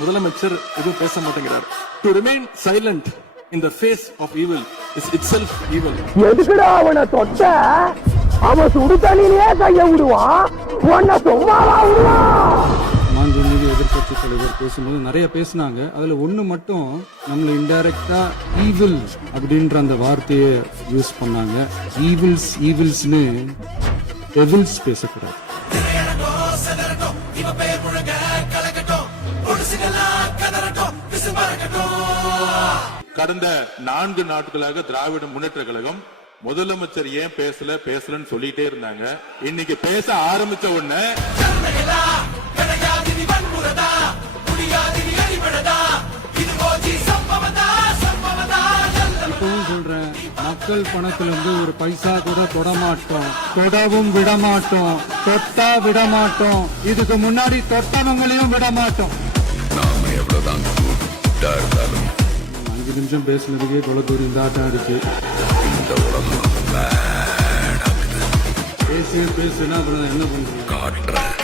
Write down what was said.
முதலமைச்சர் எதுவும் பேச மாட்டேங்கிறார். To remain silent in the face of evil is itself evil. எதுக்குடா அவனை தொட்ட? அவன் சுடு தண்ணியிலே கைய விடுவான், உன்னை சும்மாவா விடுவான்? மாண்புமிகு எதிர்கட்சி தலைவர் பேசும்போது நிறைய பேசினாங்க. அதுல ஒண்ணு மட்டும் நம்மள இன்டைரக்டா ஈவில் அப்படின்ற அந்த வார்த்தையை யூஸ் பண்ணாங்க. ஈவில்ஸ்னு டெவில்ஸ் பேசக்கூடாது. கடந்த 4 நாட்களாக திராவிட முன்னேற்ற கழகம் முதலமைச்சர் ஏன் பேசலன்னு சொல்லிட்டே இருந்தாங்க. இன்னைக்கு பேச ஆரம்பிச்ச உடனே இப்பவும் சொல்றேன், மக்கள் பணத்துல இருந்து ஒரு பைசா கூட தொடமாட்டோம், தொடவும் விடமாட்டோம், தொட்டா விடமாட்டோம், இதுக்கு முன்னாடி தொட்டவங்களையும் விடமாட்டோம். 5 நிமிஷம் பேசுனதுக்கே கொலத்தூர் இந்த ஆட்டம் இருக்கு. பேசுனா அப்புறம் என்ன பண்றீங்க?